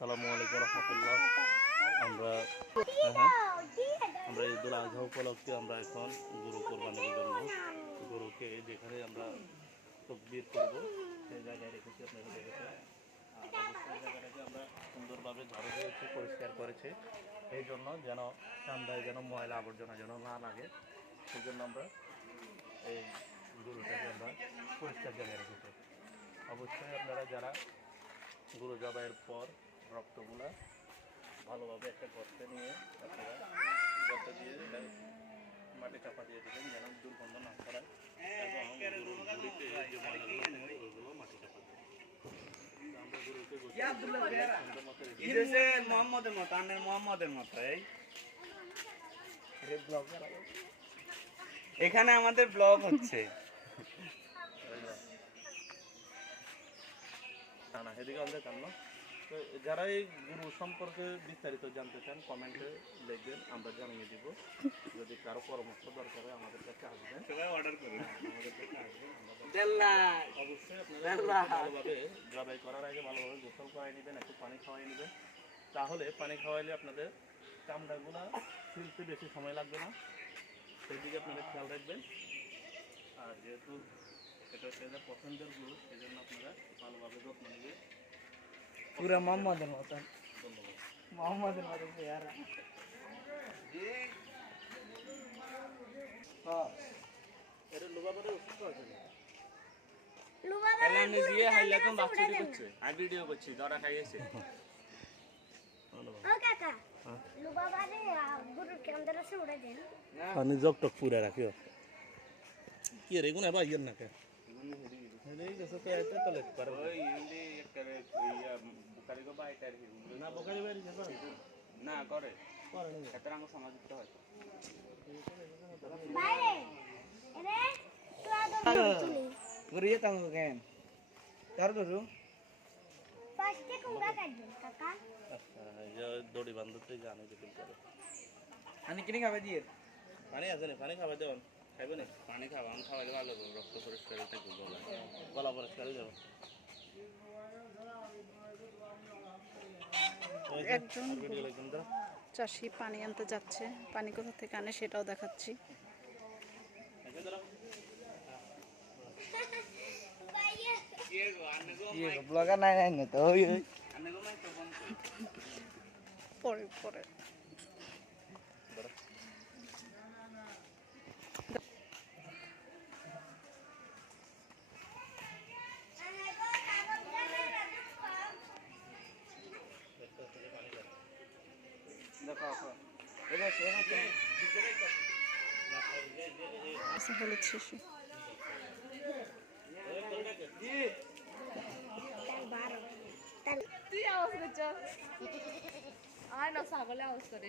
আসসালামু আলাইকুম রহমতুল্লাহ। আমরা আমরা ঈদুল আজহা উপলক্ষে আমরা এখন গরু কোরবানির জন্য গরুকে যেখানে আমরা তকবির করব, সেই জায়গায় রেখেছি দেখেছেন। জায়গাটাকে আমরা সুন্দরভাবে ঝাড়ু দিয়েছি পরিষ্কার করেছি। এই জন্য যেন ঠান্ডায় যেন ময়লা আবর্জনা যেন না লাগে, সেই জন্য আমরা এই গরুটাকে আমরা পরিষ্কার জায়গায় রেখেছি। অবশ্যই আপনারা যারা গরু জবাইয়ের পর রক্তগুলা ভালোভাবে একটা গর্তে নিয়ে আপনারা গর্তে দিয়ে এটা মাটি চাপা দিয়ে দেবেন যেন দুর্গন্ধ না ছড়ায়। এবং গরুর গুড়িতে যে ময়লাগুলো থাকে ওইগুলো মাটি চাপা দেবেন আমরা গরুকে গোসল করে সুন্দর মতো রেখে এটা হচ্ছে মোহাম্মদের মতো আনের মোহাম্মদের মতো এই এখানে আমাদের ব্লগ হচ্ছে। না না এদিকে আমাদের কান্ন। যারা এই গুরু সম্পর্কে বিস্তারিত জানতে চান কমেন্টে লিখবেন আমরা জানিয়ে দিব। যদি কারও পরামর্শ দরকার হয় আমাদের কাছে আসবেন। সবাই অর্ডার করুন আমাদের কাছে আসবেন। আমরা দেল্লা অবশ্যই আপনারা ভালোভাবে জবাই করার আগে ভালোভাবে গোসল করাই নেবেন একটু পানি খাওয়াই নেবেন। তাহলে পানি খাওয়াইলে আপনাদের চামড়াগুলা ছিলতে বেশি সময় লাগবে না। সেই দিকে আপনারা খেয়াল রাখবেন। আর যেহেতু এটা হচ্ছে পছন্দের গুরু সেই জন্য আপনারা ভালোভাবে যত্ন নেবেন পুরা মোহাম্মদের মতো ধন্যবাদ মোহাম্মদের মতো চেহারা এটা লোবাবারে ওষুধ আছে না এলানি দিয়ে হাইলা তো বাচ্চুরি করছে আর ভিডিও করছি ধরা খাইয়েছে। ধন্যবাদ ও কাকা লুবাবারে গরুর কেন্দ্র আছে উড়ে দেন। পানি জগ টক পুরা রাখিও। কি রে গুনা ভাই ইয়ার না কে গেছে তো এতে লেট পারে না বকারি বাড়ি না করে। হয়। তাঙ্গ কেন? কুঙ্গা কাটবেন কাকা। আচ্ছা যে দড়ি বান্ধতে জানে যে করে। আমি কিনে খাবে দিয়ে? পানি আছে না পানি খাওয়া দেওয়ান। খাইবে না পানি খাওয়া আমি খাওয়ালে ভালো হবে, রক্ত পরিষ্কার গলা। গলা পরিষ্কার হয়ে যাবে। একজন চাষি পানি আনতে যাচ্ছে। পানি কোথা থেকে আনে সেটাও দেখাচ্ছি। পরে দাঁড়াও বাইরে ইয়ে ব্লগার নাই নাই না তো ওই ওই পরে পরে দেখো এবার এবার আচ্ছা, হলুদ শিশু তুই আওয়াজ করছ? আমার না ছাগলে আওয়াজ করে